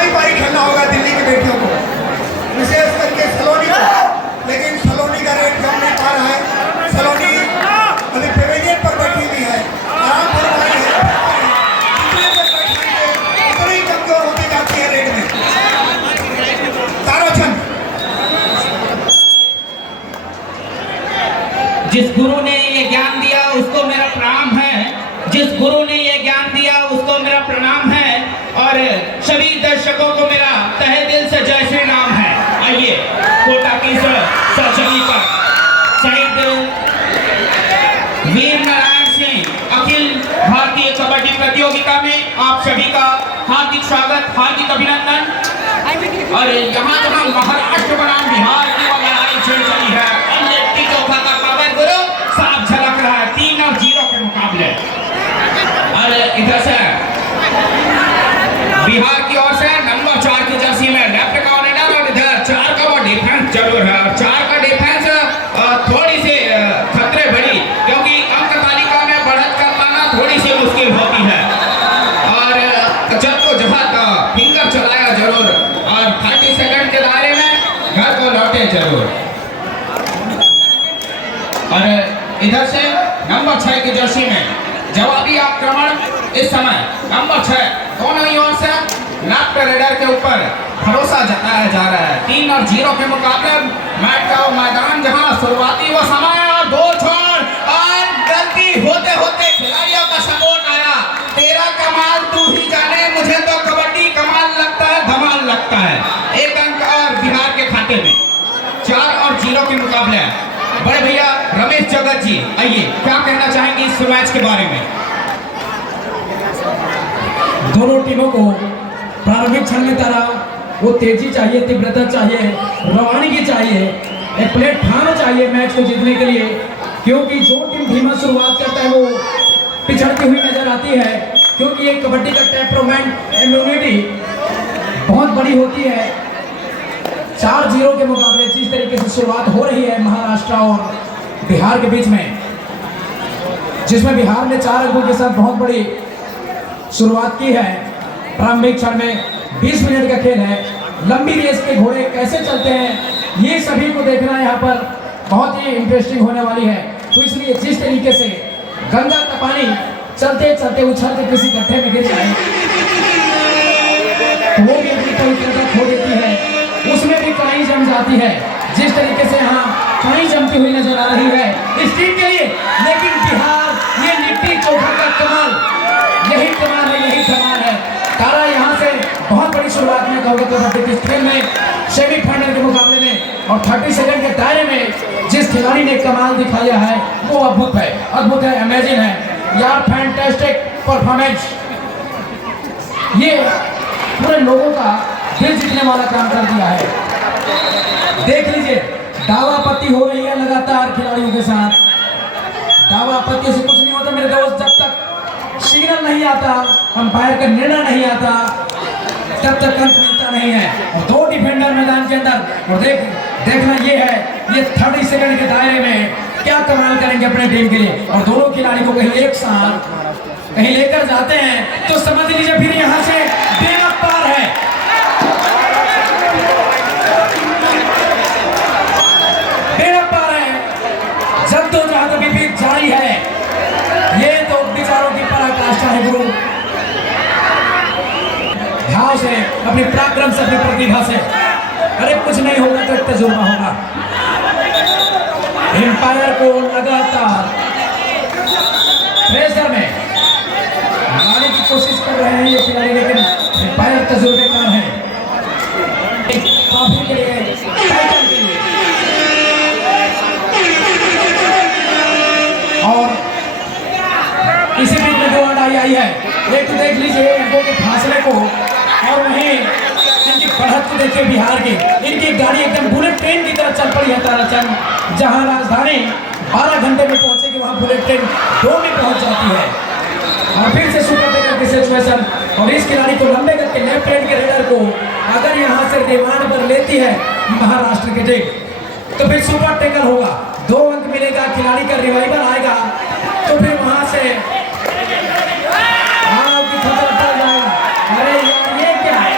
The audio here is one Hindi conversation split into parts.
पाई पाई खेलना होगा दिल्ली की बेटियों को, विशेष करके सलोनी को। लेकिन सलोनी का रेट कम नहीं पा रहा है। सलोनी अभी पेवेलियन पर बैठी हुई है, आराम फरमाई है, जितने देर बैठेंगे उतनी ही कमजोर होती जाती है रेट में। तारोचंद, जिस गुरु ने ये ज्ञान दिया उसको मेरा प्रणाम है, जिस गुरु ने ये ज्ञान दिया उसको मेरा प्रणाम है, और सभी दर्शकों को मेरा तहे दिल से जय श्री राम है। आइए कोटा की सरजमी पर शहीद वीर नारायण सिंह अखिल भारतीय कबड्डी प्रतियोगिता में आप सभी का हार्दिक स्वागत, हार्दिक अभिनंदन। और यहाँ जहाँ महाराष्ट्र बनाम बिहार की लड़ाई छिड़ चली है, लिट्टी चोखा का पावर गुरु साफ झलक रहा है 3-0 के मुकाबले। और इधर से बिहार की ओर से नंबर 4 की जर्सी में लेफ्ट कॉर्नर, और इधर 4 का वो डिफेंस जरूर है, और 4 का डिफेंस थोड़ी सी खतरे भरी, क्योंकि अंक तालिका में बढ़त कर पाना थोड़ी सी मुश्किल होती है। और जद्दोजहद फिंगर चलाया जरूर, और 30 सेकंड के दायरे में घर को लौटे जरूर। और इधर से नंबर 6 की जर्सी में जवाबी आक्रमण इस समय नंबर 6 दोनों ही ओर से लेफ्ट रेडर के ऊपर भरोसा जताया जा रहा है। 3-0 के मुकाबले मैच का वो मैदान जहां शुरुआती वो समय और 2 छोड़, और गलती होते होते खिलाड़ियों का सपोर्ट आया। तेरा कमाल तू ही जाने, मुझे तो कबड्डी कमाल लगता है, धमाल लगता है। 1 अंक और बिहार के खाते में 4-0 के मुकाबले। बड़े भैया रमेश जगत जी, आइए क्या कहना चाहेंगे इस मैच के बारे में? दोनों टीमों को प्रारंभिक क्षण में तरह वो तेजी चाहिए, तीव्रता चाहिए, रवानगी चाहिए, एक प्लेटफॉर्म चाहिए मैच को जीतने के लिए, क्योंकि जो टीम धीमा शुरुआत करता है वो पिछड़ती हुई नजर आती है, क्योंकि ये कबड्डी का टेम्परामेंट, इम्यूनिटी बहुत बड़ी होती है। 4-0 के मुकाबले जिस तरीके से शुरुआत हो रही है महाराष्ट्र और बिहार के बीच में, जिसमें बिहार ने 4 अंकों के साथ बहुत बड़ी शुरुआत की है। प्रारंभिक क्षण में 20 मिनट का खेल है, लंबी रेस के घोड़े कैसे चलते हैं ये सभी को देखना यहाँ पर बहुत ही इंटरेस्टिंग होने वाली है। तो इसलिए जिस तरीके से गंगा का पानी चलते चलते उछल के किसी गड्ढे में गिर जाए तो वो भी अपनी पवित्रता खो देती है, उसमें भी काई जम जाती है। जिस तरीके से यहाँ काई जमती हुई नजर आ रही है इस टीम के लिए, लेकिन बिहार ये लिट्टी चोखा का कमाल, यही कमाल है, यही कमाल है। तारा यहाँ से बहुत बड़ी शुरुआत में कबड्डी के खेल में सेमीफाइनल के मुकाबले में और 30 सेकंड के दायरे में जिस खिलाड़ी ने कमाल दिखाया है वो अद्भुत है, अद्भुत है, अमेजिंग है यार, फैंटास्टिक परफॉर्मेंस। ये पूरे लोगों का दिल जीतने वाला काम कर दिया है। देख लीजिए दावापत्ती हो रही है लगातार खिलाड़ियों के साथ। दावापत्ती से कुछ नहीं होता मेरे दोस्त, जब तक सिग्नल नहीं आता, अंपायर का निर्णय नहीं आता, तब तक अंक मिलता नहीं है। और 2 डिफेंडर मैदान के अंदर, और देखना ये है ये 30 सेकंड के दायरे में क्या कमाल करेंगे अपने टीम के लिए। और दोनों खिलाड़ी को कहीं एक साथ कहीं लेकर जाते हैं तो समझ लीजिए फिर यहाँ से बेमत पार है। बेमत पार है, जद्दोजहद अभी भी जारी है। ये तो विचारों की पराकाष्ठा है गुरु, भाव से, अपने पराक्रम से, अपनी प्रतिभा से। अरे कुछ नहीं होगा तो एक तजुर्बा होगा। एम्पायर को लगातार प्रेशर में लाने की कोशिश कर रहे हैं ये खिलाड़ी, लेकिन एम्पायर तजुर्बेकार है काफी के लिए, टाइटल के लिए। और इसी बीच में 2 लड़ाई आई है। एक तो देख लीजिए इनको के फासले को, और वहीं इनकी बढ़त को देखिए बिहार की। इनकी गाड़ी एकदम बुलेट ट्रेन की तरह चल पड़ी है ताराचंद। जहां राजधानी 12 घंटे में पहुंचेगी वहां बुलेट ट्रेन 2 में पहुंच जाती है। और फिर से सुपर टेकर की सिचुएशन, और इस खिलाड़ी को लंबे करके लेफ्ट हैंड के रेडर को अगर यहाँ से डिमांड पर लेती है महाराष्ट्र की टीम तो फिर सुपर टेकर होगा, 2 अंक मिलेगा, खिलाड़ी का रिवाइवल आएगा, तो फिर वहां से आपकी खबर पड़ जाएगा। अरे यार ये क्या है,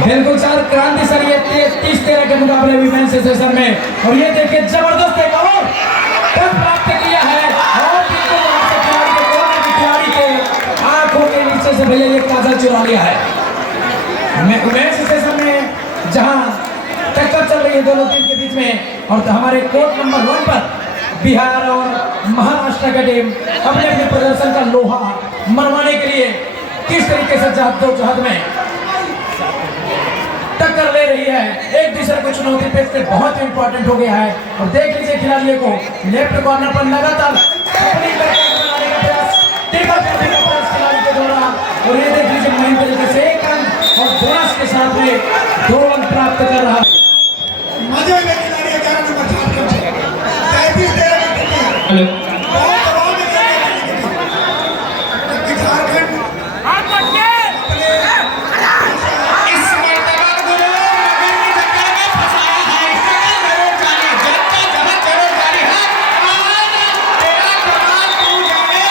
बिल्कुल सर, क्रांति सर, ये 30-13 के मुकाबले विमेन सेशन में, और ये देखिए जबरदस्त एक और पद प्राप्त किया है, और बिल्कुल वहां से खिलाड़ी के कोने की खिलाड़ी के आंखों के नीचे से भैया ये काजल चुरा लिया है। विमेन सेशन में जहां टक्कर चल रही है दोनों टीम के बीच में, और हमारे कोर्ट नंबर 1 पर बिहार और महाराष्ट्र का टीम अपने अपने प्रदर्शन का लोहा मनवाने के लिए किस तरीके से जहद में टक्कर ले रही है, एक दूसरे को चुनौती पेश कर बहुत इंपॉर्टेंट हो गया है। और देख लीजिए खिलाड़ियों को लेफ्ट कॉर्नर पर लगातार अपनी बैटिंग बनाने का प्रयास खिलाड़ी के द्वारा, और ये देख लीजिए महीन तरीके से 1 अंक और बोनस के साथ में 2 अंक प्राप्त कर रहा है। मजे में खिलाड़ी 11 नंबर झारखंड से 33-13 में जीती है। बहुत दबाव में खेलने वाली टीम। जबकि झारखंड अपने इस मर्तबा गुरु अगर की चक्कर में फंसाया है, इसका जरूर जाने, जनता जहां जरूर जाने है, आज तेरा कमाल तू जाने,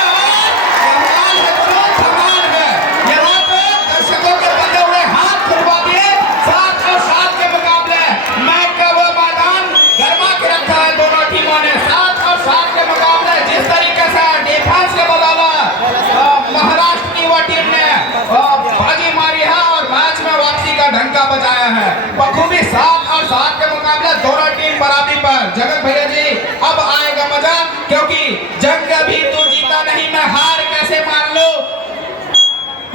और कमाल है गुरु, कमाल है। यहाँ पे दर्शकों के बंधे हुए हाथ खुलवा दिए, 7 और 7 के मुकाबले मैच का वो मैदान गर्मा के रखा है दोनों टीमों ने। 7 और 7 के मुकाबले जिस तरीके से डिफेंस के बदौलत महाराष्ट्र की वो टीम ने बाजी मारी है और मैच में वापसी का ढंका बजाया है बखूबी। 7 और 7 के मुकाबले दोनों टीम बराबरी पर। जगत भैया जी अब आएगा मजा, क्योंकि जंग अभी तो जीता नहीं, मैं हार कैसे मान लूं।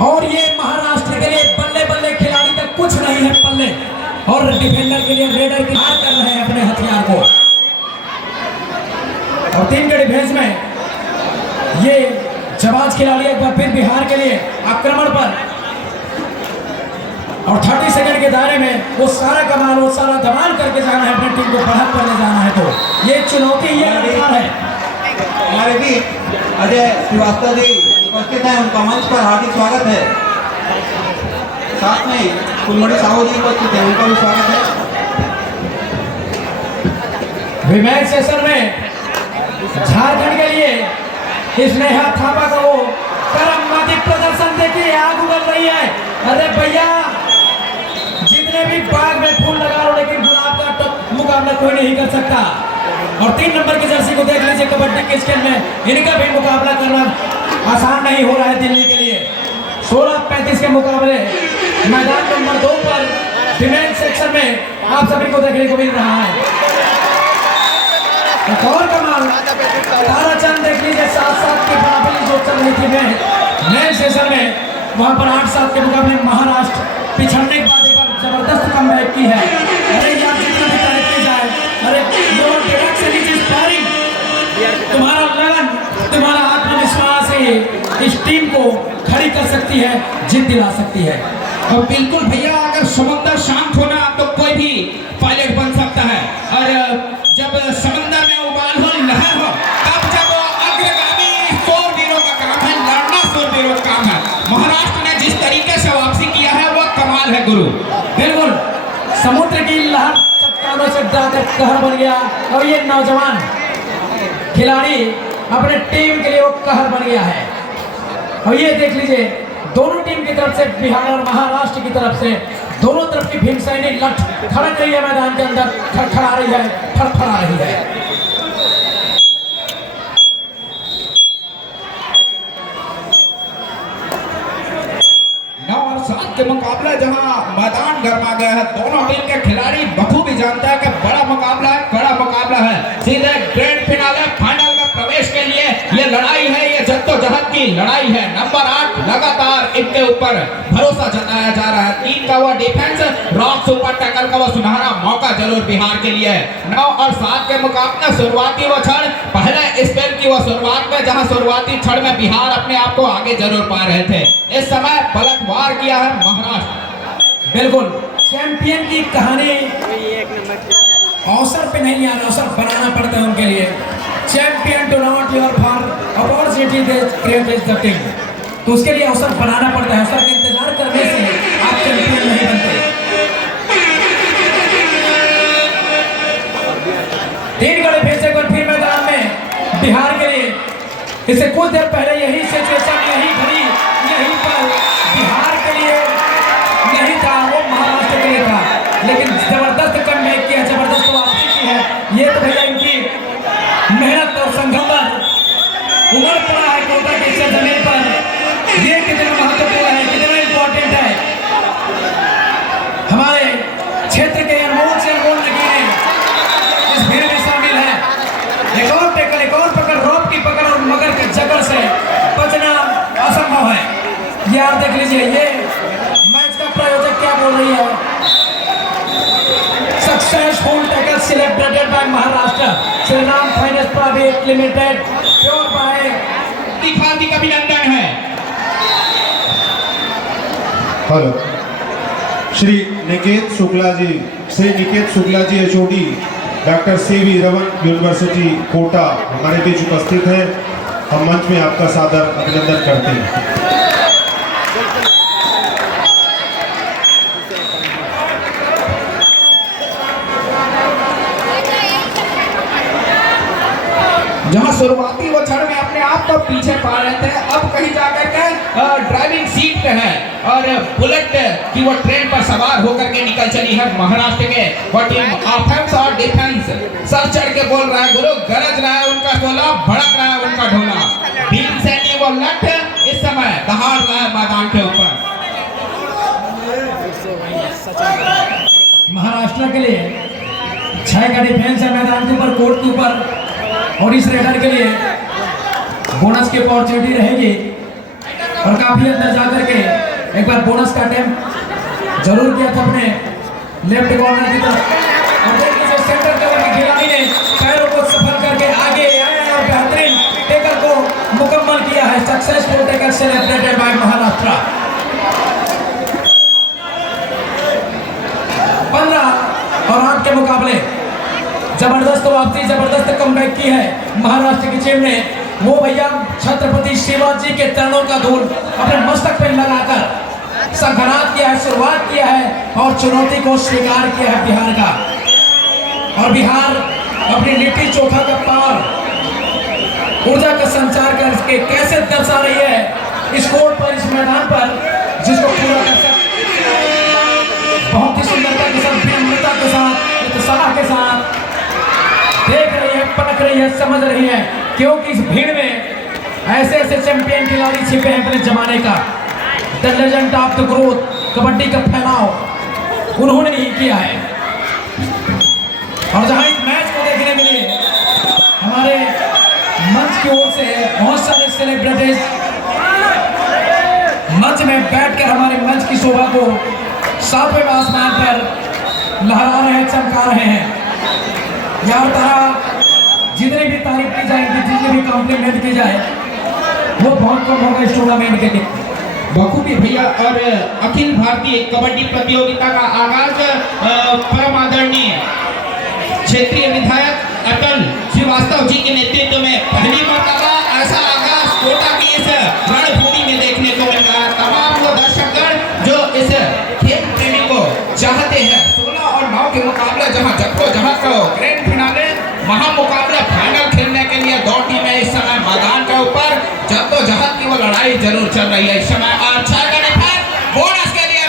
और ये महाराष्ट्र के लिए बल्ले बल्ले खिलाड़ी तक कुछ नहीं है पल्ले, और डिफेंडर के लिए रेडर की हार कर रहे हैं अपने हथियार को। और 3 के डिफेंस में ये जवाज खिलाड़ी एक बार फिर बिहार के लिए आक्रमण पर, और 30 सेकंड के दायरे में वो सारा कमाल, वो सारा धमाल करके जाना है, अपनी टीम को बढ़त पर ले जाना है। तो ये चुनौती ये लगातार है। हमारे भी अजय श्रीवास्तव जी उपस्थित हैं, उनका मंच पर हार्दिक स्वागत है। साथ में फुलमणि साहू जी उपस्थित हैं, उनका भी स्वागत है। विमेन सेशन में झारखंड के लिए स्नेहा थापा का वो करमाती प्रदर्शन देखिए, आग उगल रही है। अरे भैया जितने भी बाग में फूल लगा लो, लेकिन गुलाब का मुकाबला कोई नहीं कर सकता। और 3 नंबर की जर्सी को देख लीजिए, कबड्डी के स्केल में इनका भी मुकाबला करना आसान नहीं हो रहा है दिल्ली के लिए। 16-35 के मुकाबले मैदान नंबर 2 पर विमेन सेक्शन में आप सभी को देखने को मिल रहा है। एक और कमाल ताराचंद देख लीजिए, 7-7 की बराबरी जो चल रही थी मेन सेशन में, वहां पर 8-7 के मुकाबले महाराष्ट्र पिछड़ने के बाद एक बार जबरदस्त कमबैक की है। अरे यार जितना भी टाइप की जाए, अरे योर डायरेक्शन इज इंस्पायरिंग, तुम्हारा लगन, तुम्हारा आत्मविश्वास ही इस टीम को खड़ी कर सकती है, जीत दिला सकती है। और बिल्कुल भैया, अगर समंदर शांत होना तो कोई भी पायलट बन सकता है, और जब समंदर में उबाल हो, लहर हो, तब जब अग्रगामी शूरवीरों का काम है, लड़ना शूरवीरों का काम है। महाराष्ट्र ने जिस तरीके से वापसी किया है वो कमाल है गुरु। बिल्कुल समुद्र की लहर चट्टानों से डरकर कहर बन गया, और ये नौजवान खिलाड़ी अपने टीम के लिए वो कहर बन गया है। और ये देख लीजिए दोनों टीम की तरफ से, बिहार और महाराष्ट्र की तरफ से, दोनों तरफ की भीमसेनी लठ खड़क रही है मैदान के अंदर, खड़खड़ा रही है, फड़फड़ा रही है। 9 और 7 के मुकाबले जहां मैदान गर्मा गया है, दोनों टीम के खिलाड़ी बखूबी जानते हैं कि बड़ा मुकाबला है, कड़ा मुकाबला है। सीधे ग्रैंड फिनाले फाइनल में प्रवेश के लिए ये लड़ाई है, ये जद्दोजहद की लड़ाई है। नंबर 8 लगातार इनके ऊपर भरोसा जताया जा रहा है। 3 का वो डिफेंस, रॉक सुपर टैकल का वो सुनहरा मौका जरूर बिहार के लिए। 9 और 7 के मुकाबले शुरुआती वो क्षण, पहले स्पेल की वो शुरुआत में, जहां शुरुआती क्षण में बिहार अपने आप को आगे जरूर पा रहे थे, इस समय पलटवार किया है महाराष्ट्र। बिल्कुल चैंपियन की कहानी अवसर पे नहीं आना, अवसर बनाना पड़ता है उनके लिए। Champion to not your for opportunity they create the team, तो उसके लिए अवसर बनाना पड़ता है। अवसर का इंतजार करने से आप चैंपियन नहीं बनते। 3 गड़े फिर से एक बार फिर मैदान में बिहार के लिए। इससे कुछ देर पहले यही सिचुएशन, यही घड़ी, यहीं पर बिहार के लिए नहीं था, वो महाराष्ट्र लीजिए ये मैच का प्रायोजक क्या बोल रही है। Successful tackle celebrated by Maharashtra Shri Ram finance private limited powered by हार्दिक अभिनंदन है। Hello Shri Niket Shukla ji HOD doctor C V Raman university Kota हमारे बीच उपस्थित हैं। हम मंच में आपका सादर अभिनंदन करते हैं। जहां शुरुआती वो क्षण में अपने आप को पीछे पा रहे थे, अब कहीं जाकर के ड्राइविंग सीट पे है और बुलेट की वो ट्रेन पर सवार होकर के निकल चली है महाराष्ट्र के वो टीम। ऑफेंस और डिफेंस सब चढ़ के बोल रहा है, गुरु गरज रहा है उनका ढोला, भड़क रहा है उनका ढोला। भीम सैनी वो लठ इस समय दहाड़ रहा है मैदान के ऊपर। महाराष्ट्र के लिए 6 का डिफेंस है मैदान के ऊपर, कोर्ट के ऊपर, और इस रेडर के लिए बोनस की अपॉर्चुनिटी रहेगी और काफी अंदर जाकर के एक बार बोनस का अटेम्प्ट जरूर किया था अपने लेफ्ट कॉर्नर की तरफ और देखिए सेंटर के खिलाड़ी ने पैरों को सफल करके आगे आया और बेहतरीन टेकल को मुकम्मल किया है। Successful tackle celebrated by Maharashtra. 15 और 8 के मुकाबले जबरदस्त वापसी, जबरदस्त कमबैक की है महाराष्ट्र की टीम ने। वो भैया छत्रपति शिवाजी के चरणों का धूल अपने मस्तक पे लगाकर संघात किया है, शुरुआत किया है और चुनौती को स्वीकार किया है बिहार का। और बिहार अपनी लिट्टी चोखा का पावर ऊर्जा का संचार करके कैसे दर्शा रही है इस कोर्ट पर, इस मैदान पर, जिसको पूरा कर बहुत ही सुंदरता के साथ, विनम्रता के साथ, उत्साह के साथ देख रही है, परख रही है, समझ रही है, क्योंकि इस भीड़ में ऐसे ऐसे चैंपियन खिलाड़ी छिपे हैं अपने जमाने का। The legend of the growth, kabaddi का फैलाव उन्होंने ही किया है। और जहां इस मैच को देखने के लिए हमारे मंच की ओर से बहुत सारे सेलिब्रिटीज मंच में बैठकर हमारे मंच की शोभा को सातवें आसमान पर लहरा रहे हैं, चमका रहे हैं। यार तारा जितनी भी तारीफ की जाएगी, जितनी भी कॉम्प्लीमेंट की जाए वो बहुत कम होगा इस टूर्नामेंट के लिए। बखूबी भैया। और अखिल भारतीय कबड्डी प्रतियोगिता का आगाज परम आदरणीय क्षेत्रीय विधायक अटल श्रीवास्तव जी के नेतृत्व में पहली मर्तबा ऐसा आगाज कोटा की इस रणभूमि में देखने को मिल रहा है। तमाम वो दर्शकगण जो इस खेल प्रेमी को चाहते हैं, 16 और 9 के मुकाबले जहां जद्दोजहद ग्रैंड फिनाले महामुकाबले फाइनल खेलने के लिए 2 टीमें इस समय मैदान के ऊपर जद्दोजहद की वो लड़ाई जरूर चल रही है इस समय। और 6 का डिफेंस बोनस के लिए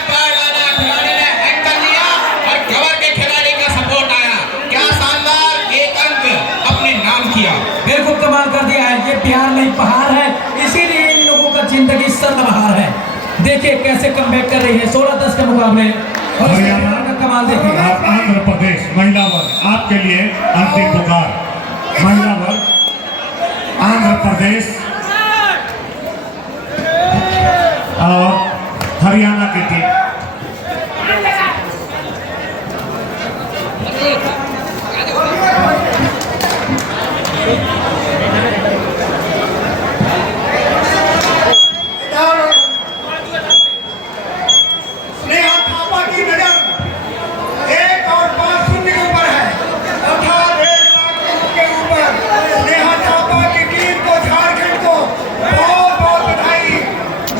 खिलाड़ी ने एंकर लिया और कवर के खिलाड़ी का सपोर्ट आया। क्या शानदार एक अंक अपने नाम किया, बिल्कुल कमाल कर दिया है। ये बिहार नहीं पहाड़ है, इसीलिए इन लोगों का जिंदगी सदाबहार है। देखिए कैसे कमबैक कर रही है 16-10 के मुकाबले और हरियाणा का कमाल देखिए। आंध्र प्रदेश महिला वर्ग आपके लिए अंतिम पुकार। महिला वर्ग आंध्र प्रदेश और हरियाणा की टीम। स्नेहा थापा की नजर 1 और 5-0 के ऊपर है, अर्थात 1 लाख के ऊपर। स्नेहा थापा की टीम को, झारखंड को बहुत बहुत बधाई।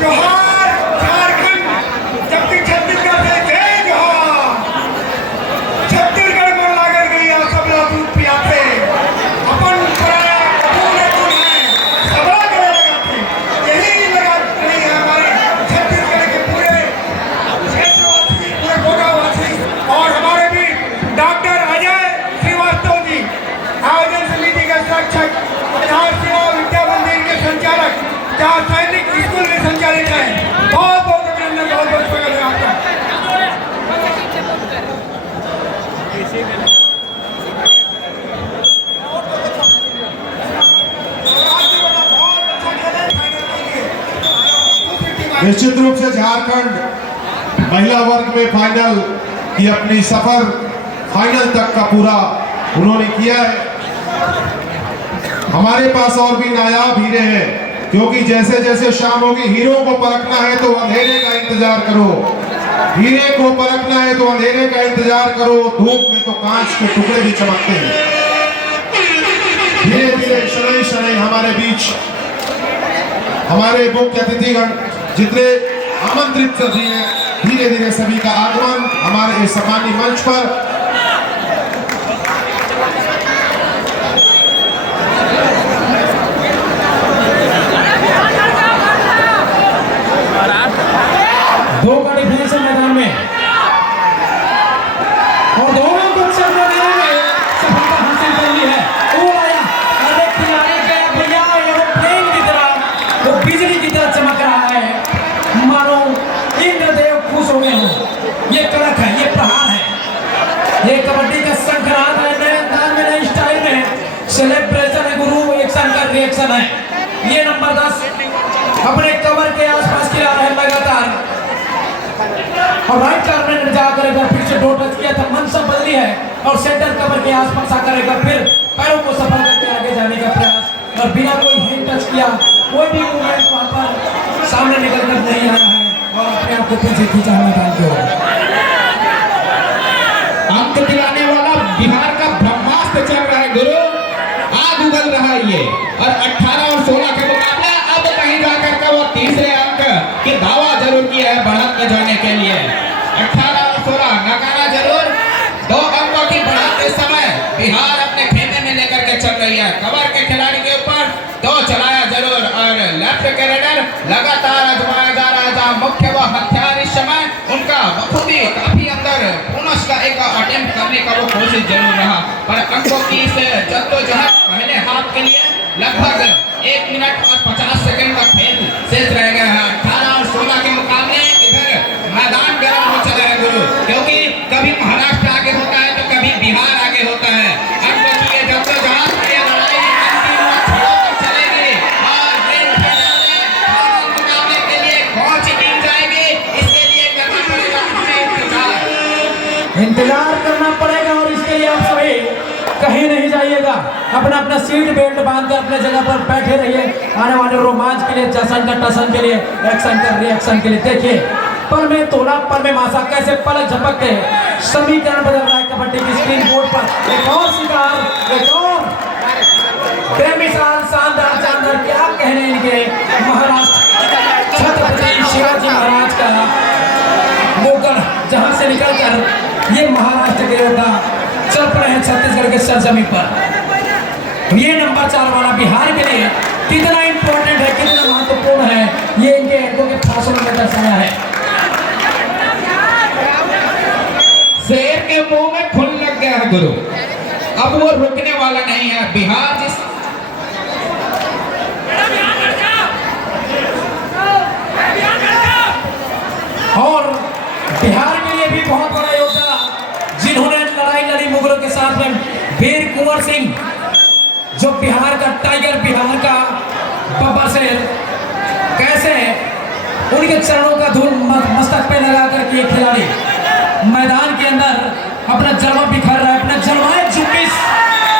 जोहार झारखंड, जबकि छत्तीसगढ़ से जय जोहार। छत्तीसगढ़ मन निश्चित रूप से झारखंड महिला वर्ग में फाइनल की अपनी सफर फाइनल तक का पूरा उन्होंने किया है। हमारे पास और भी नायाब हीरे हैं, क्योंकि जैसे जैसे शाम होगी, हीरो को परखना है तो अंधेरे का इंतजार करो, हीरे को परखना है तो अंधेरे का इंतजार करो, धूप में तो कांच के टुकड़े भी चमकते हैं। धीरे धीरे शनै शनै हमारे बीच हमारे मुख्य अतिथिगण जितने आमंत्रित सभी हैं, धीरे धीरे सभी का आगमन हमारे इस सम्मानीय मंच पर। दो का डिफरेंस है मैदान में और दोनों को मैदान में सफलता हासिल कर ली है। वो आया अरे खिलाड़ी के भैया एरोप्लेन की तरह, वो बिजली की तरह चमक रहा है, मानो इंद्रदेव खुश हो गए हो। ये कड़क है, ये प्रहार है, ये कबड्डी का संक्रांत है, नए अंदाज में, नई स्टाइल में सेलिब्रेशन है गुरु, एक्शन का रिएक्शन है। ये नंबर 10 अपने कवर के आसपास खिला रहे हैं लगातार, और राइट कॉर्नर में जाकर एक बार फिर से डो टच किया था, मनसा बदली है और सेंटर कवर के आसपास आकर एक बार फिर पैरों को सफल करके आगे जाने का प्रयास, और बिना कोई हैंड टच किया कोई भी मूवमेंट वहां पर सामने निकल कर नहीं आया है और अपने आप को पीछे खींचा मैदान की ओर। अंक दिलाने वाला बिहार का ब्रह्मास्त्र चल रहा है गुरु, आग उगल रहा है ये, और 18 और 16 के मुकाबले अब कहीं जाकर के वो तीसरे अंक की दावा जरूर किया है बढ़त में जाने के लिए। 18 और 16 नकारा जरूर, 2 अंकों की बढ़त इस समय बिहार अपने खेमे में लेकर के चल रही है। कवर के खिलाड़ी के ऊपर 2 चलाया जरूर, और लेफ्ट के रेडर लगातार आजमाया जा रहा है, जहाँ मुख्य वो हथियार इस समय उनका बखूबी काफी अंदर पुनः का एक अटेम्प्ट करने का वो कोशिश जरूर रहा, पर अंकों की इस जद्दोजहद पहले हाफ के लिए लगभग 1 मिनट और 50 सेकंड का खेल शेष रह गया है। 18 और 16 के मुकाबले इधर मैदान गर्म हो चला है गुरु, क्योंकि कभी महाराष्ट्र आगे होता है तो कभी बिहार आगे होता है। अंकों की ये जद्दोजहद, ये लड़ाई अंतिम छोरों तक चलेगी, और ग्रैंड फाइनल में मुकाबले के लिए कौन सी टीम जाएगी, इसके लिए करना पड़ेगा हमें इंतजार करना पड़ेगा, और इसके लिए आप सभी कहीं नहीं जाइएगा, अपना अपना सीट बेल्ट बांधकर अपने जगह पर बैठे रहिए। आने वाले रोमांच के लिए, जशन का टसन के लिए, एक्शन का रिएक्शन के लिए देखिए पल में तोला, पल में मासा, कैसे पलक झपकते हैं, समीकरण बदल रहा है कबड्डी की स्क्रीन बोर्ड पर। एक और शिकार, एक और बेमिसाल शानदार जानदार, क्या कहने इनके महाराष्ट्र छत्रपति शिवाजी महाराज का मुगल, जहां से निकलकर ये महाराष्ट्र के योद्धा चल पड़े हैं छत्तीसगढ़ के सरजमी पर। ये नंबर 4 वाला बिहार के लिए कितना इंपॉर्टेंट है, कितना महत्वपूर्ण है, ये इनके अंकों के भाषणों में दर्शाया है। शेर के मुंह में खुल लग गया है गुरु, अब वो रुकने वाला नहीं है। बिहार जिस और बिहार के लिए भी बहुत बड़ा योद्धा, जिन्होंने लड़ाई लड़ी मुगलों के साथ में, वीर कुंवर सिंह, जो बिहार का टाइगर, बिहार का बब्बर शेर, कैसे उनके चरणों का धूल मस्तक पे लगा करके ये खिलाड़ी मैदान के अंदर अपना जलवा बिखर रहा है, अपना जलवाए जुम्बिश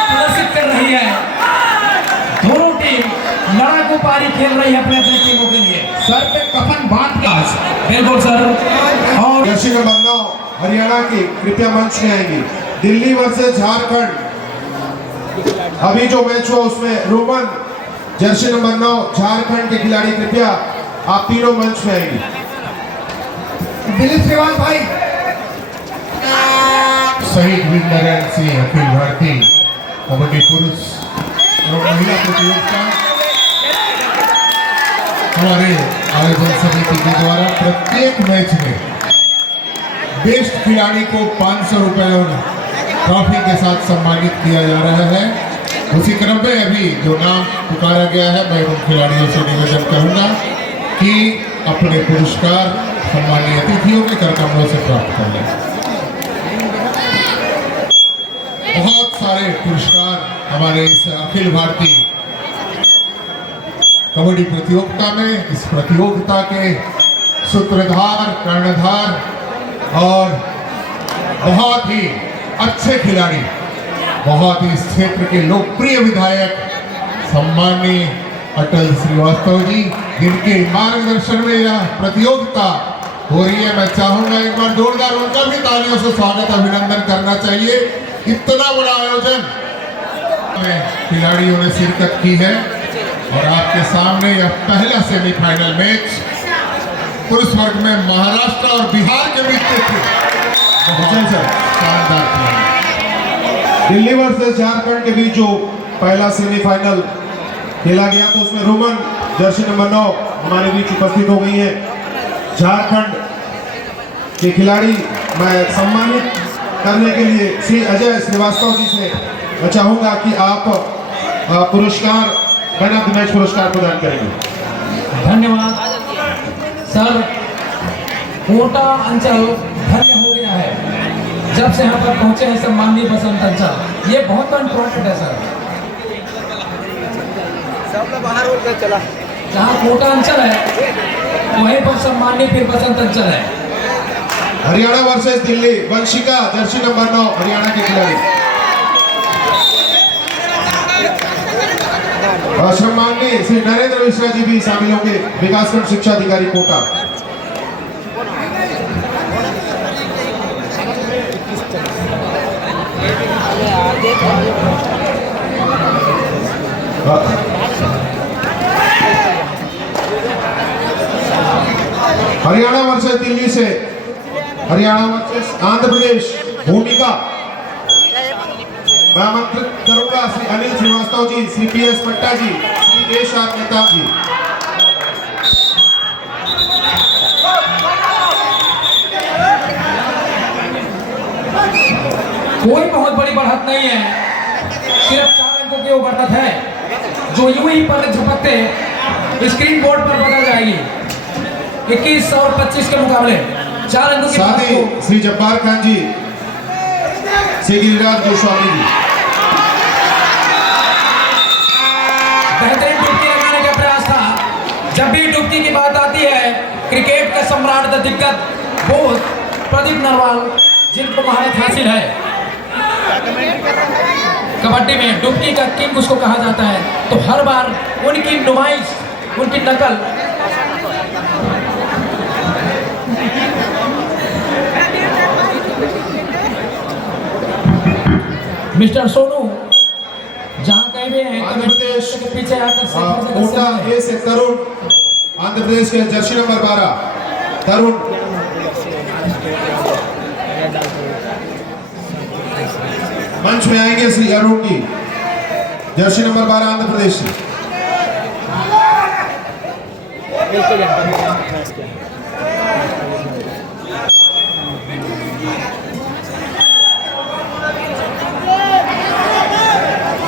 प्रदर्शित कर रही है। दोनों टीम लड़ाकू पारी खेल रही है अपने अपने टीमों के लिए। सर पे कफन बांध के, बिल्कुल सर। और जर्सी नंबर 9 हरियाणा की कृपया मंच में आएंगी। दिल्ली वर्सेस झारखंड, अभी जो मैच हुआ उसमें रोमन जर्सी नंबर 9 झारखंड के खिलाड़ी कृपया आप तीनों मंच में आएंगे। दिलीप श्रीवास भाई, शहीद वीर नारायण सिंह अखिल भारतीय कबड्डी पुरुष एवं महिला प्रतियोगिता हमारे आयोजन समिति के द्वारा प्रत्येक मैच में बेस्ट खिलाड़ी को 500 रुपए और ट्रॉफी के साथ सम्मानित किया जा रहा है। उसी क्रम में अभी जो नाम पुकारा गया है, मैं उन खिलाड़ियों से निवेदन करूंगा कि अपने पुरस्कार सम्मानीय अतिथियों के करकमलों से प्राप्त कर लें। बहुत सारे पुरस्कार हमारे इस अखिल भारतीय कबड्डी प्रतियोगिता में, इस प्रतियोगिता के सूत्रधार, कर्णधार और बहुत ही अच्छे खिलाड़ी, बहुत ही इस क्षेत्र के लोकप्रिय विधायक सम्माननीय अटल श्रीवास्तव जी, जिनके मार्गदर्शन में यह प्रतियोगिता हो रही है। मैं चाहूंगा एक बार जोरदार उनका भी तालियों से स्वागत, अभिनंदन करना चाहिए। इतना बड़ा आयोजन में खिलाड़ियों ने शिरकत की है और आपके सामने यह पहला सेमीफाइनल मैच पुरुष वर्ग में महाराष्ट्र और बिहार के बीच शानदार था। दिल्ली वर्सेस झारखंड के बीच जो पहला सेमीफाइनल खेला गया तो उसमें रोमन जर्सी नंबर 9 हमारे बीच उपस्थित हो गई है। झारखंड के खिलाड़ी मैं सम्मानित करने के लिए श्री अजय श्रीवास्तव जी से मैं चाहूंगा कि आप पुरस्कार मैन ऑफ द मैच पुरस्कार प्रदान करेंगे। धन्यवाद सर। कोटा अंचल धन्य हो गया है जब से यहाँ पर पहुंचे हैं सम्माननीय बसंत अंचल। ये बहुत इम्पोर्टेंट है सर। जहाँ कोटा अंचल है वहीं पर सम्माननीय फिर बसंत अंचल है। Haryana versus Delhi, Vanshika Jersey number 9 Haryana के खिलाड़ी। और सम्माननीय श्री नरेंद्र मिश्रा जी भी शामिल होंगे, विकासखंड शिक्षा अधिकारी कोटा। हरियाणा वर्सेस दिल्ली से हरियाणा वर्सेस आंध्र प्रदेश भूमिका मैं आमंत्रित करूंगा श्री अनिल श्रीवास्तव जी, श्री PS पट्टा जी, श्री देश मेहताब जी। कोई बहुत बड़ी बढ़त नहीं है, सिर्फ 4 अंकों की वो बढ़त है जो यूं ही पर झपकते स्क्रीन बोर्ड पर बदल जाएगी। 21 और 25 के मुकाबले 4 अंकों की साथ ही श्री जब्बार खान जी, श्री गिरिराज गोस्वामी जी। बेहतरीन डुबकी लगाने का प्रयास था। जब भी डुबकी की बात आती है, क्रिकेट का सम्राट द दिग्गज बोस प्रदीप नरवाल जिनको महारत हासिल है कबड्डी में, डुबकी का किंग उसको कहा जाता है, तो हर बार उनकी नुमाइश, उनकी नकल मिस्टर सोनू जहाँ कहीं भी हैं आंध्र प्रदेश के पीछे आकर कोटा ए से तरुण, आंध्र प्रदेश के जर्सी नंबर 12 तरुण। मंच में आएंगे श्री अरुण जी, जर्सी नंबर 12 आंध्र प्रदेश से।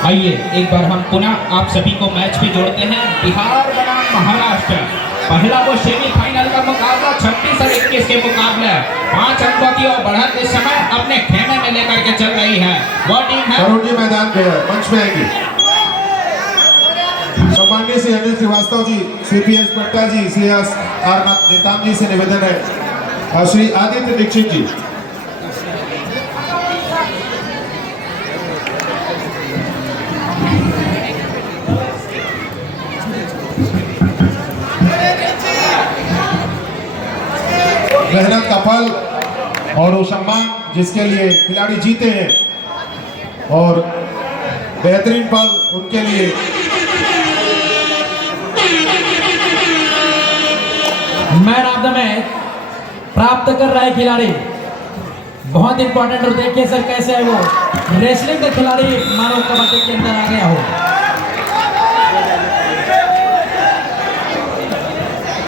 आइए एक बार हम पुनः आप सभी को मैच पे जोड़ते हैं। बिहार बनाम महाराष्ट्र, पहला वो सेमीफाइनल का मुकाबला 36 और 21 के मुकाबले 5 अंकों की और बढ़त इस समय अपने खेमे में लेकर के चल रही है। वो टीम है अरुण जी मैदान पे है, मंच में आएंगे। सम्माननीय श्री अनिल श्रीवास्तव जी, श्री PS पट्टा जी, श्री आर नेताम जी से निवेदन है और श्री आदित्य दीक्षित जी। मेहनत का फल और वो सम्मान जिसके लिए खिलाड़ी जीते हैं और बेहतरीन पल उनके लिए। मैन ऑफ द मैच प्राप्त कर रहा है खिलाड़ी, बहुत इंपॉर्टेंट। और देखिए सर कैसे है वो रेसलिंग का खिलाड़ी मानो कबड्डी के अंदर आ गया हो।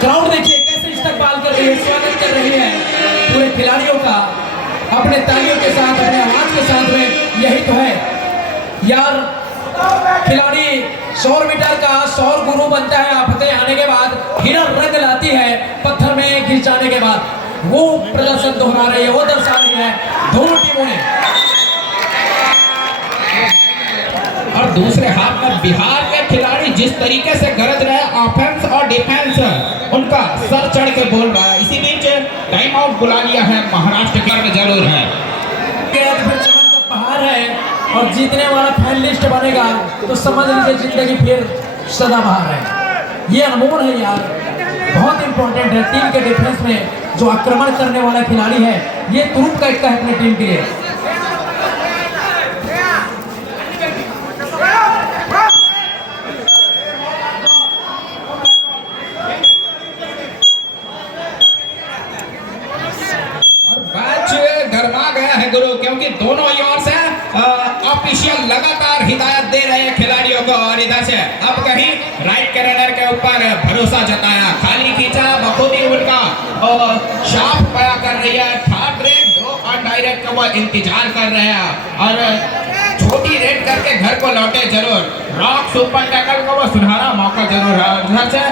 क्राउड देखिए कैसे इस्तकबाल कर रही है, स्वागत कर रही है पूरे खिलाड़ियों का अपने तालियों के साथ, अपने आवाज के साथ में। यही तो है यार, खिलाड़ी 100 मीटर का 100 गुरु बनता है आफतें आने के बाद, हिरन रंग लाती है पत्थर में गिर जाने के बाद। वो प्रदर्शन दोहरा रही है, वो दर्शा रही है दोनों टीमों ने। और दूसरे हाथ में बिहार के खिलाड़ी जिस तरीके से गरज रहे ऑफेंस और डिफेंस उनका सर चढ़ के बोल रहा है। इसी बीच टाइम आउट बुला लिया है महाराष्ट्र के जरूर है। फिर चमन का पहाड़ है और जीतने वाला फाइनलिस्ट बनेगा तो समझ लीजिए जिंदगी फिर सदाबहार है। ये अनमोल है यार, बहुत इंपॉर्टेंट है। टीम के डिफेंस में जो आक्रमण करने वाला खिलाड़ी है ये तुरुप का एक है अपनी टीम के लिए। गरमा गया है गुरु, क्योंकि दोनों ही ओर से ऑफिशियल लगातार हिदायत दे रहे हैं खिलाड़ियों को। और इधर से अब कहीं राइट के रनर के ऊपर भरोसा जताया, खाली खींचा बखूबी उनका शार्प पाया कर रही है। थर्ड रेड दो अनडायरेक्ट का वो इंतजार कर रहे हैं और छोटी रेड करके घर को लौटे जरूर। रॉक सुपर टैकल को वो सुनहरा मौका जरूर है। उधर से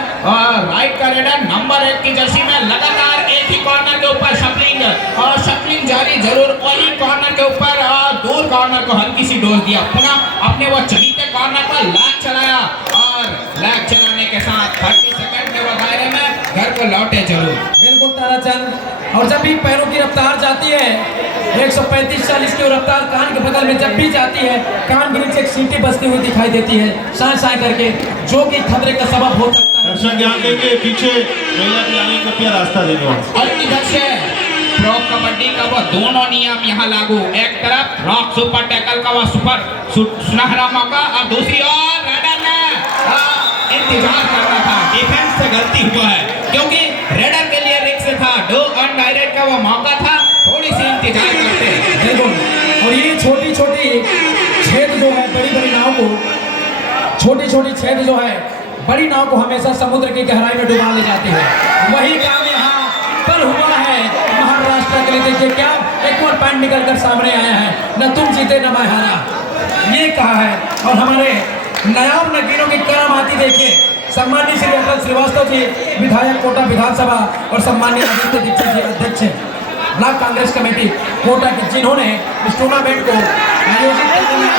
राइट का रेडर नंबर 1 की जर्सी में लगातार एक ही कॉर्नर के ऊपर शफलिंग और शफलिंग जारी जरूर। वही कॉर्नर के ऊपर दूर कॉर्नर को हल्की सी डोज दिया, पुनः अपने वो चहीते कॉर्नर पर लैग चलाया और लैग चलाने के साथ 30 सेकंड के वो दायरे में घर को लौटे जरूर। बिल्कुल ताराचंद, और जब भी पैरों की रफ्तार जाती है 135-40 की रफ्तार कान के बगल में जब भी जाती है, कान के नीचे एक सीटी बजती हुई दिखाई देती है साए साए करके, जो कि खतरे का सबब हो सकता है। दर्शक ध्यान देंगे पीछे महिला खिलाड़ी को क्या रास्ता देगा। और इधर से प्रो कबड्डी का वो दोनों नियम यहाँ लागू, एक तरफ रॉक सुपर टैकल का वो सुपर सुनहरा मौका और दूसरी ओर रेडर ने इंतजार करना था। डिफेंस से गलती हुआ है क्योंकि रेडर के लिए रिस्क था, दो अनडायरेक्ट का वो मौका था, थोड़ी सी इंतजार करते। बिल्कुल, और ये छोटी छोटी छेद जो है बड़ी बड़ी नाव को, छोटी छोटी छेद जो है बड़ी नाव को हमेशा समुद्र की गहराई में डुबा ले जाती है। वही काम यहाँ पर हुआ है महाराष्ट्र के लिए। देखिए क्या एक और पॉइंट निकल कर सामने आया है, न तुम जीते न मैं हारा, ये कहा है। और हमारे नायाब नगीनों की करामाती देखिए, सम्मानित श्री अटल श्रीवास्तव जी विधायक कोटा विधानसभा और सम्मानित आदित्य दीक्षित जी अध्यक्ष ब्लॉक कांग्रेस कमेटी कोटा के, जिन्होंने इस टूर्नामेंट को आयोजित करने में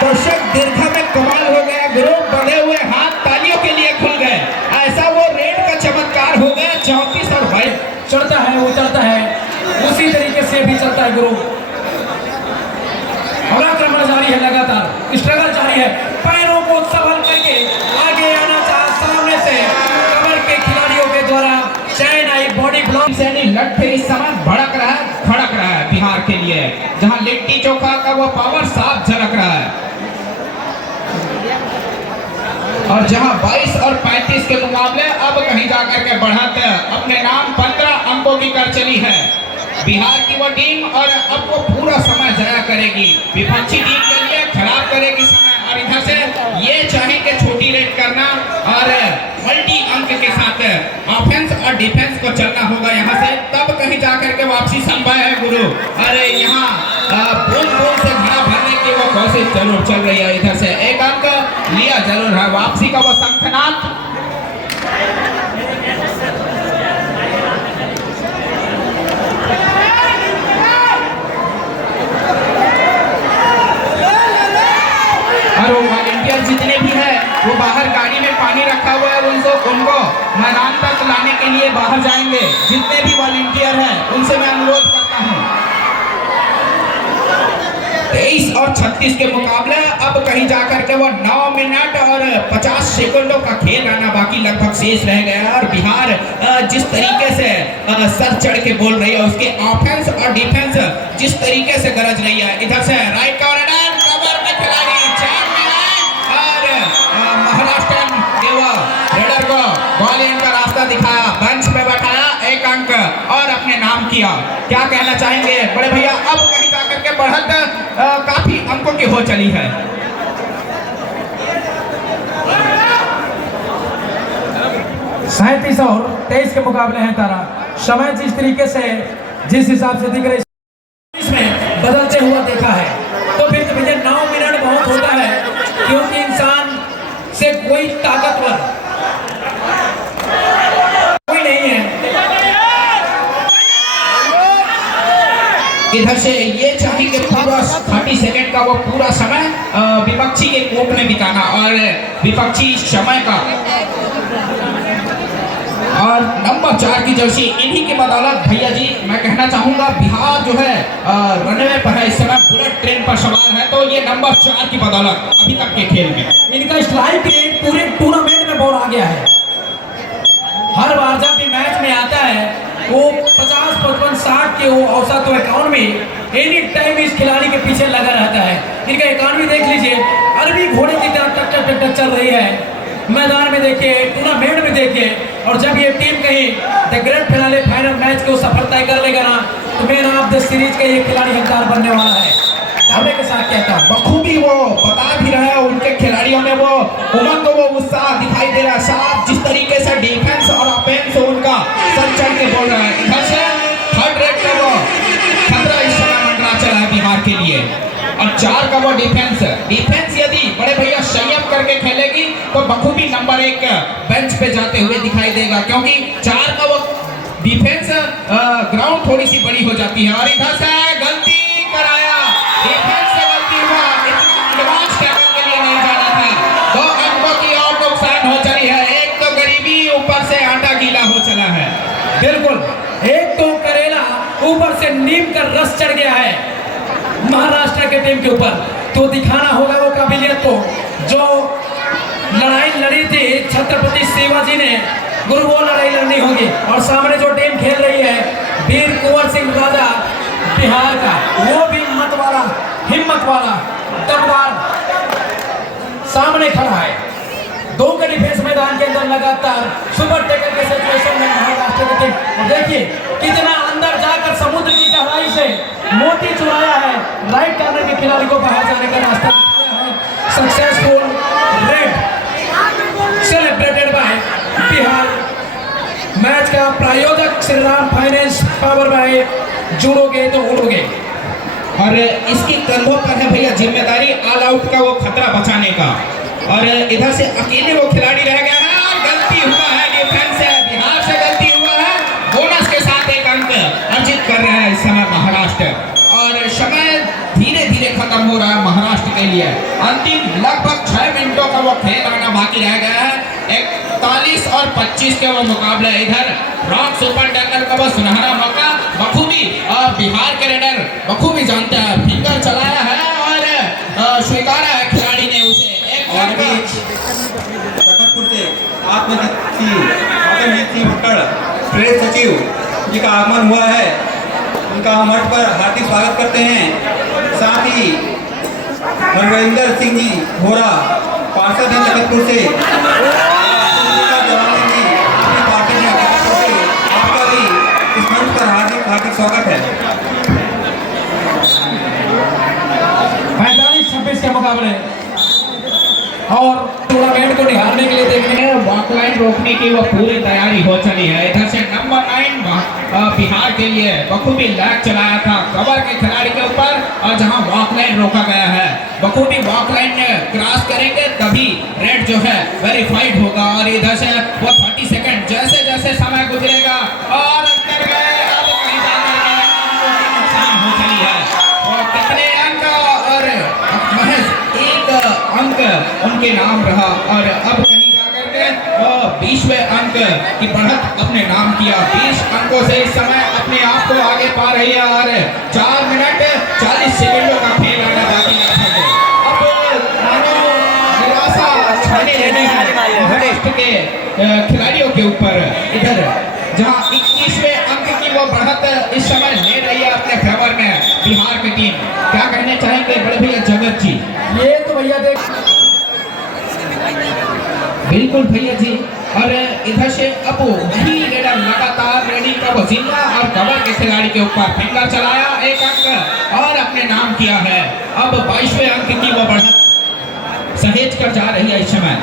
दर्शक दीर्घा में कमाल हो गया गुरु, बढ़े हुए हाथ तालियों के लिए खुल गए। ऐसा वो रेड का चमत्कार हो गया। 34 और 22 चढ़ता है उतरता है, उसी तरीके से भी चलता है गुरु। और आक्रमण जारी है, लगातार स्ट्रगल जारी है, पैरों को संभल करके आगे आना चाह सामने से कमर के खिलाड़ियों के द्वारा चैन आई बॉडी ब्लॉक से लट्ठे इस समय भड़क रहा है, खड़क रहा है बिहार के लिए, जहां लिट्टी चोखा का वो पावर साफ झलक रहा है। और जहां 22 और 35 के मुकाबले अब कहीं जाकर के बढ़त अपने नाम 15 अंकों की कर चली है बिहार की वो टीम। और अब वो पूरा समय जाया करेगी, विपक्षी टीम के लिए खराब करेगी समय। और इधर से ये चाहेंगे छोटी रेड करना और मल्टी अंक के साथ ऑफेंस और डिफेंस को चलना होगा यहाँ से, तब कहीं जाकर के वापसी संभव है गुरु। अरे यहाँ बूंद बूंद से घड़ा भरने की वो कोशिश जरूर चल रही है। इधर से एक अंक लिया जरूर है, वापसी का वो शंखनाद। और वो वॉलंटियर जितने भी है वो बाहर गाड़ी में पानी रखा हुआ है, उनको मैदान तक लाने के लिए बाहर जाएंगे। जितने भी वॉलंटियर हैं उनसे मैं अनुरोध करता हूं। 23 और 36 के मुकाबले अब कहीं जाकर के वो 9 मिनट और 50 सेकंडों का खेल आना बाकी लगभग शेष रह गया। और बिहार जिस तरीके से सर चढ़ के बोल रही है, उसके ऑफेंस और डिफेंस जिस तरीके से गरज रही है। इधर से राइट कॉर्नर कवर में खिलाड़ी चैन में है और महाराष्ट्र रेडर को बॉलिंग का रास्ता दिखाया, बेंच पे बैठाया, एक अंक और अपने नाम किया। क्या कहना चाहेंगे बड़े भैया? अब कहीं जाकर के बढ़त काफी अंकों की हो चली है। 37 और 23 के मुकाबले हैं तारा। समय जिस तरीके से जिस हिसाब से दिख रही इसमें बदलते हुआ देखा है, तो फिर मुझे 9 मिनट बहुत होता है, क्योंकि इंसान से कोई ताकतवर इधर से ये चाहेंगे पूरा 30 सेकंड का वो पूरा समय विपक्षी के कोर्ट में बिताना और विपक्षी समय का। और नंबर 4 की जर्सी इन्हीं की बदौलत भैया जी मैं कहना चाहूंगा बिहार जो है रनवे पर है, इस समय बुलेट ट्रेन पर सवार है, तो ये नंबर 4 की बदौलत अभी तक के खेल में इनका स्ट्राइक रेट पूरे टूर्नामेंट में बहुत आ गया है। हर बार जब भी मैच में आता है वो 50, 55, 60 के वो औसत तो अकाउंट में एनी टाइम इस खिलाड़ी के पीछे लगा रहता है। इनका अकाउंट भी देख लीजिए, अरबी घोड़े की तरह टक चल रही है। मैदान में देखिए, टूर्नामेंट में देखिए, और जब ये टीम कहीं the great finale final match को सफल तय कर लेगा ना, तो मैन ऑफ द सीरीज का ये खिलाड़ी हकदार बनने वाला है। दावे के साथ कहता हूं बखूबी वो बता भी रहे हैं, उनके खिलाड़ियों में वो उमंग, वो उत्साह दिखाई दे रहा है साफ, जिस तरीके से डिफेंस और ऑफेंस उनका सर चढ़ के बोल रहा है। इधर से थर्ड रेट का वो खतरा इस समय मंडरा चला है बिहार के लिए, और 4 का वो डिफेंस यदि बड़े भैया संयम करके खेलेगी तो बखूबी नंबर 1 बेंच पे जाते हुए दिखाई देगा, क्योंकि 4 का वो डिफेंस ग्राउंड थोड़ी सी बड़ी हो जाती है। और इधर से गलती कराया, डिफेंस से गलती हुआ, एडवांस टैकल के लिए नहीं जाना था। 2 अंकों की और नुकसान हो चली है, एक तो गरीबी ऊपर से आटा गीला हो चला है। बिल्कुल, एक तो करेला ऊपर से नीम का रस चढ़ गया है महाराष्ट्र के टीम के ऊपर, तो दिखाना होगा वो काबिलियत को जो लड़ाई लड़ी थी छत्रपति शिवाजी ने, गुरु वो लड़ाई लड़नी होगी। और सामने जो टीम खेल रही है वीर कुंवर सिंह राजा बिहार का, वो भी हिम्मत वाला दमदार सामने खड़ा है। 2 का डिफेंस मैदान के अंदर लगातार सुपर टेकर के सिचुएशन में महाराष्ट्र की टीम, और देखिए कितना अंदर जाकर समुद्र की गहराई से मोती चुराया है, राइट कॉर्नर के खिलाड़ी को बाहर जाने का रास्ता दिखाया है। Successful raid celebrated by Bihar. मैच का प्रायोजक Shri Ram finance, power by जुड़ोगे तो उड़ोगे। और इसकी कंधों पर है भैया जिम्मेदारी ऑल आउट का वो खतरा बचाने का, और इधर से अकेले वो खिलाड़ी रह गया है और गलती हुआ है, डिफेंस से बिहार से गलती हुआ है। बोनस के साथ 1 अंक अर्जित कर रहे हैं इस समय महाराष्ट्र, और समय धीरे धीरे खत्म हो रहा है महाराष्ट्र के लिए। अंतिम लगभग 6 मिनटों का वो खेल आना बाकी रह गया है। 41 और 25 के वो मुकाबला। इधर रॉक सुपर टैकल का वो सुनहरा मौका बखूबी बिहार के रेडर बखूबी जानते हैं, फिंगर चलाया है और स्वीकारा है खिलाड़ी ने उसे। और भी तखतपुर से आत्मजीत सिंह भक्कड़ प्रेस सचिव जी का आगमन हुआ है, उनका हम मंच पर हार्दिक स्वागत करते हैं। साथ ही मनविंदर सिंह जी होरा पार्षद हैं तखतपुर से, आपका भी इस मंच पर हार्दिक स्वागत है। 45-26 के मुकाबले और टूर्नामेंट को निहारने के लिए देखने में वॉकलाइन रोकने की वो पूरी तैयारी हो चली है। इधर से नंबर 9 बिहार के लिए बखूबी लैग चलाया था कवर के खिलाड़ी के ऊपर, और जहां वॉकलाइन रोका गया है बखूबी वॉकलाइन क्रॉस करेंगे तभी रेड जो है वेरीफाइड होगा। और इधर से वो 30 सेकंड जैसे जैसे समय गुजरेगा और अंदर गए, अब कहीं जाकर नुकसान हो चली है। और कितने अंक, और महज 1 अंक उनके नाम रहा, और अब कहीं जाकर के 20वें अंक की बढ़त अपने नाम किया। 20 अंकों से इस समय अपने आप को आगे पा रही है, और 4 मिनट 40 सेकंडों का खेल आना बाकी है। अब मानो निराशा छाने लेने हैं महाराष्ट्र के खिलाड़ियों के ऊपर। इधर जहां 21वें अंक की वो बढ़त इस समय ले रही है अपने फेवर में बिहार की टीम, क्या कहने चाहेंगे बड़े भैया जगत जी? ये तो भैया देख, बिल्कुल भैया जी। और इधर से अब वही रेडर लगातार रेडी का वजीफा और कवर के खिलाड़ी के ऊपर फिंगर चलाया, 1 अंक और अपने नाम किया है। अब 22वें अंक की वो बढ़त सहेज कर जा रही है इस समय।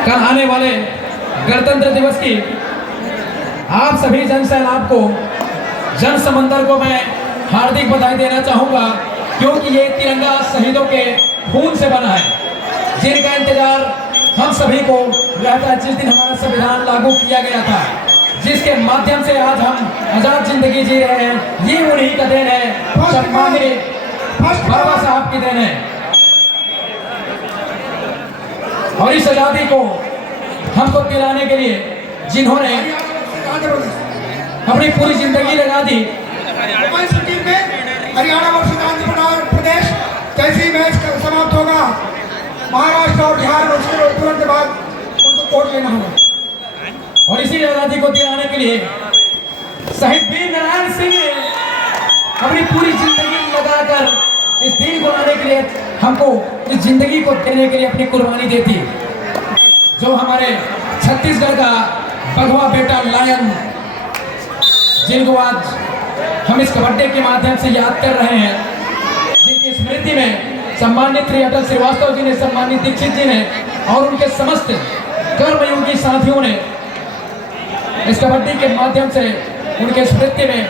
कल आने वाले गणतंत्र दिवस की आप सभी जन सैलाब को, जन समंदर को मैं हार्दिक बधाई देना चाहूंगा, क्योंकि ये तिरंगा शहीदों के खून से बना है, जिनका इंतजार हम सभी को रहता है। जिस दिन हमारा संविधान लागू किया गया था, जिसके माध्यम से आज हम आजाद जिंदगी जी रहे हैं, ये उन्हीं का देन है, सम्मानीय बाबा साहब की देन है। और इस आजादी को हमको दिलाने के लिए जिन्होंने अपनी पूरी जिंदगी लगा दी। वुमेन्स टीम में हरियाणा वर्सेस आंध्र प्रदेश जैसे ही मैच समाप्त होगा, महाराष्ट्र और बिहार में उसके तुरंत बाद उनको कोर्ट लेना होगा। और इसी आजादी को दिलाने के लिए शहीद वीर नारायण सिंह ने अपनी पूरी जिंदगी लगाकर इस दिन को लाने के लिए, हमको इस जिंदगी को देने के लिए अपनी कुर्बानी देती, जो हमारे छत्तीसगढ़ का भगवा बेटा लायन, जिनको आज हम इस कबड्डी के माध्यम से याद कर रहे हैं, जिनकी स्मृति में सम्मानित श्री अटल श्रीवास्तव जी ने, सम्मानित दीक्षित जी ने और उनके समस्त कर्मयोगी साथियों ने इस कबड्डी के माध्यम से उनके स्मृति में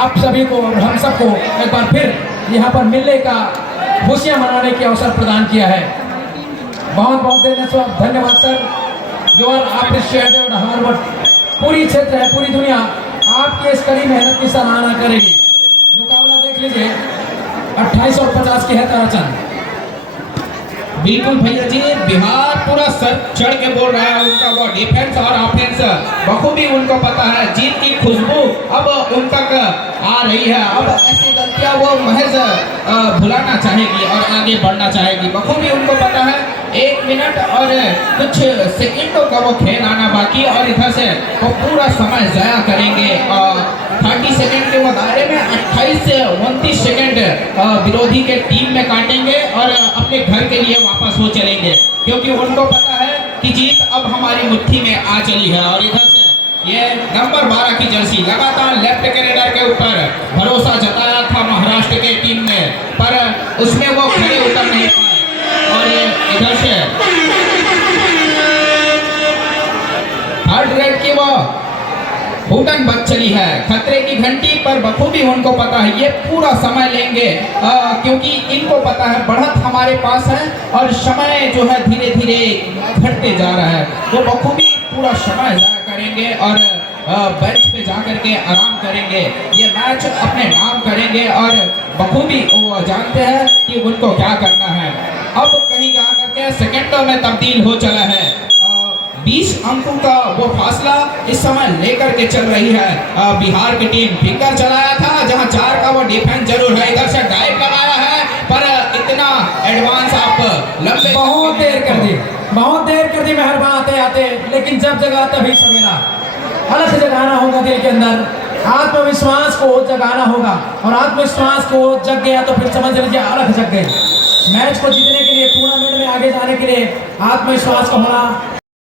आप सभी को और हम सबको एक बार फिर यहाँ पर मिलने का, खुशियाँ मनाने के अवसर प्रदान किया है। बहुत बहुत धन्यवाद sir. You are appreciated hard work. पूरी क्षेत्र है, पूरी दुनिया आपकी इस कड़ी मेहनत की सराहना करेगी। मुकाबला देख लीजिए, 28 और 50 की है ताराचंद। बिल्कुल भैया जी, बिहार पूरा सर चढ़ के बोल रहा है, उनका वो डिफेंस और ऑफेंस बखूबी उनको पता है, जीत की खुशबू अब उन तक आ रही है। अब ऐसी गलतियां वो महज भुलाना चाहेगी और आगे बढ़ना चाहेगी, बखूबी उनको पता है। 1 मिनट और कुछ सेकंडों का वो खेल आना बाकी, और इधर से वो पूरा समय ज़ाया करेंगे। 30 सेकंड के वो दायरे में 28 से 29 सेकंड विरोधी के टीम में काटेंगे और अपने घर के लिए वापस हो चलेंगे, क्योंकि उनको पता है कि जीत अब हमारी मुट्ठी में आ चली है। और इधर से ये नंबर 12 की जर्सी लगातार लेफ्ट कैरेडर के ऊपर भरोसा जताया था महाराष्ट्र के टीम ने, पर उसमें वो खड़े उतर नहीं पाए। और इधर से थर्ड रेड की वो हुटन बच चली है, खतरे की घंटी पर बखूबी उनको पता है ये पूरा समय लेंगे, क्योंकि इनको पता है बढ़त हमारे पास है और समय जो है धीरे धीरे घटते जा रहा है। वो बखूबी पूरा समय ज़ाया करेंगे और बेंच पे जा करके आराम करेंगे, ये मैच अपने नाम करेंगे और बखूबी वो जानते हैं कि उनको क्या करना है। अब कहीं जा करके सेकंडों में तब्दील हो चला है। 20 अंकों का वो फासला इस समय लेकर के चल रही है बिहार की टीम। फिंगर चलाया था, जहां 4 का वो डिफेंस जरूर है, इधर से डाइव लगाया है, पर इतना एडवांस आप लंबे बहुत देर कर दी मेहरबान आते आते, लेकिन जब जगा तभी सवेरा। अलग जगाना होगा दिल के अंदर, आत्मविश्वास को जगाना होगा, और आत्मविश्वास को जग गया तो फिर समझ लीजिए अलग जग गई। मैच को जीतने के लिए, टूर्नामेंट में आगे जाने के लिए आत्मविश्वास का होना